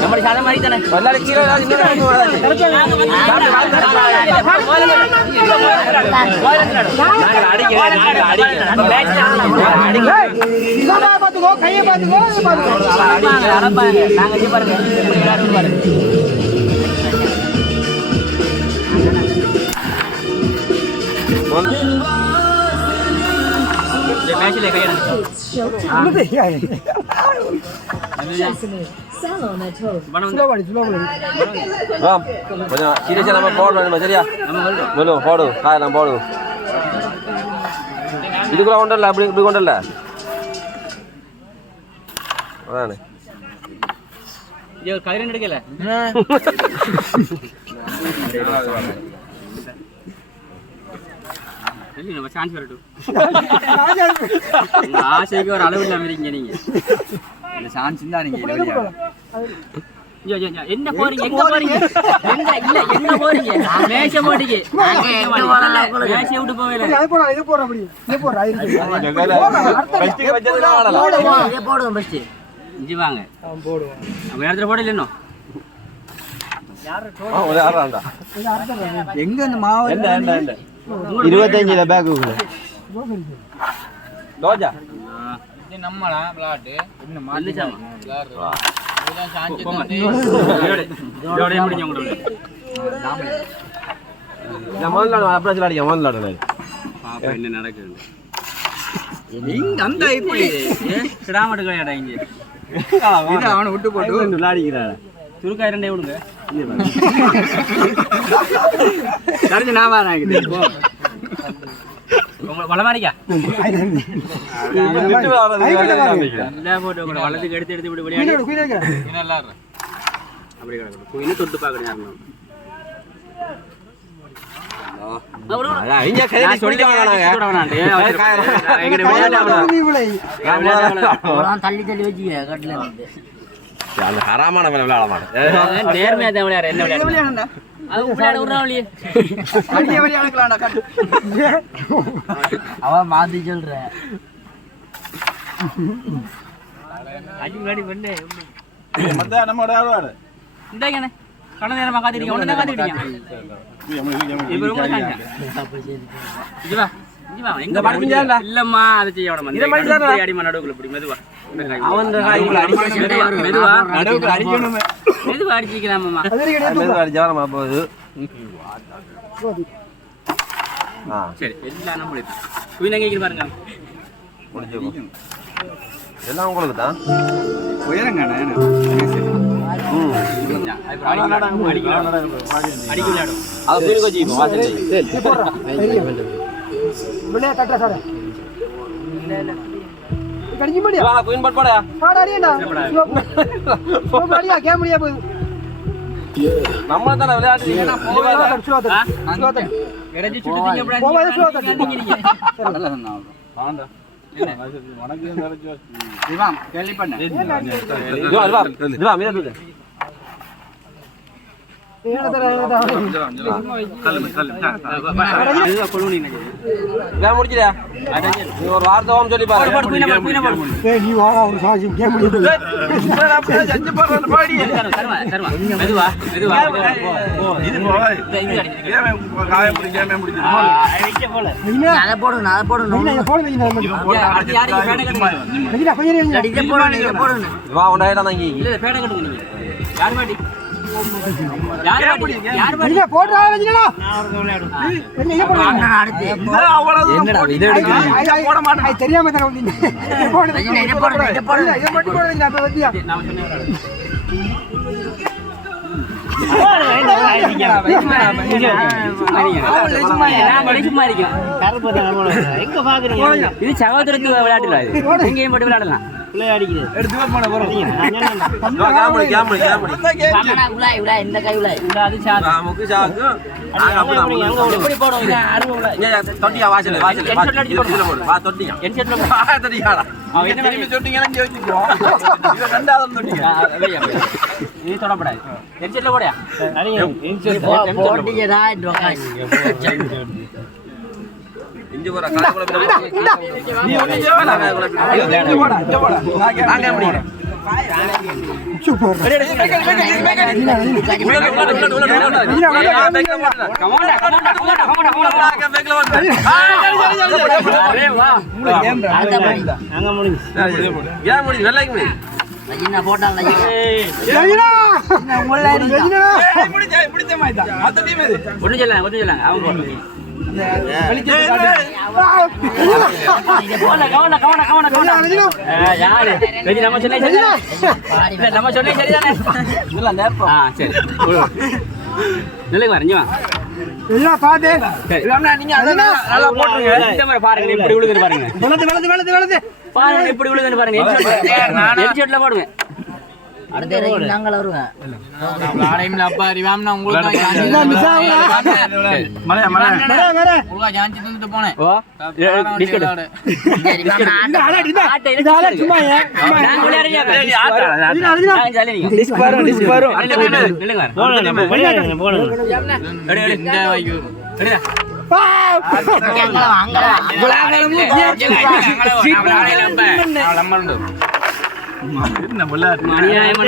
நம்ம சாத மாதிரி தானே கொஞ்சம் சீரியஸா நம்ம போடணும் சரியா மேலும் போடு காயெல்லாம் போடு இதுக்குள்ள கொண்டல அப்படி இப்படி கொண்டல அதானே கயிறு எடுக்கல சான்ஸ் வரட்டும் ஆசைக்கு ஒரு அளவு இல்லாம இருக்கீங்க நீங்க இந்த சான்ஸ் தான் நீங்க என்ன போறீங்க எங்க போறீங்க எங்க இல்ல எங்க போறீங்க மேஷ போட்டீங்க மேஷ விட்டு போவேல இது போற இது போற அப்படி இது போற ஃபர்ஸ்ட் வச்சதுல ஆடலாம் இத போடுவோம் ஃபர்ஸ்ட் இஞ்சி வாங்க போடுவோம் அப்ப இடத்துல போடல இன்னும் யார ஒரு ஆறாண்டா எங்க அந்த மாவு என்ன 25 பேக்குக்குள்ள லோஜா இது நம்மளா பிளாட் என்ன மால்லிச்சாமா விளையாடுறா இதெல்லாம் சாஞ்சி இதோட முடிஞ்சு உங்களுக்கு ஜமான்ல அப்புறம் விளையாடி ஜமான்ல விளையாடு பாப்பா என்ன நடக்குது இங்க அந்த இப்படி கிடாமட்டு கடையாடா இங்க இது அவனை விட்டு போட்டு விளையாடிக்கிறான் சுருக்கா இரண்டே விடுங்க தெரிஞ்சு நான் வரேன் போ உங்களை வளமாரிக்கா போட்டு வளத்துக்கு எடுத்து எடுத்து இப்படி விளையாடி அப்படி கிடக்கணும் குயின்னு தொட்டு பார்க்குறேன் தள்ளி தள்ளி வச்சுக்க கட்டில அந்த ஹராமான விளையாட மாட்டேன் நேர்மையா தான் விளையாடு என்ன விளையாடு அது விளையாட விடுறாவளியே அவன் மாத்தி சொல்ற அடி பண்ணு இந்தாங்கண்ணே கடை நேரமா காத்திருக்கீங்க ஒன்னு தான் காத்திருக்கீங்க இல்லம்மா அதை செய்ய விட அடிமா நடுவுக்குள்ள இப்படி மெதுவா மெதுவா அடிச்சிக்கலாமா போகுது சரி எல்லாம் நம்ம குயினா கேட்கிற பாருங்க எல்லாம் உங்களுக்கு தான் உயரங்க நம்ம தானே விளையாட்டு கேள்வி பண்ண முடிச்சியா ஒரு வார்த்தை சொல்லி பாருங்க தெரியாம இது சகோதரத்து விளையாட்டுல எங்கேயும் போட்டு விளையாடலாம் இது தொடப்படாது போடியா இங்க போற கால கூட நீ ஒண்ணு தேவல நாங்க முடியும் சூப்பர் போடுவேன் அடுத்த நாங்கள் வருவேன் அப்பா அறிவாம நான் உங்களுக்கு போனேன் அநியாயம்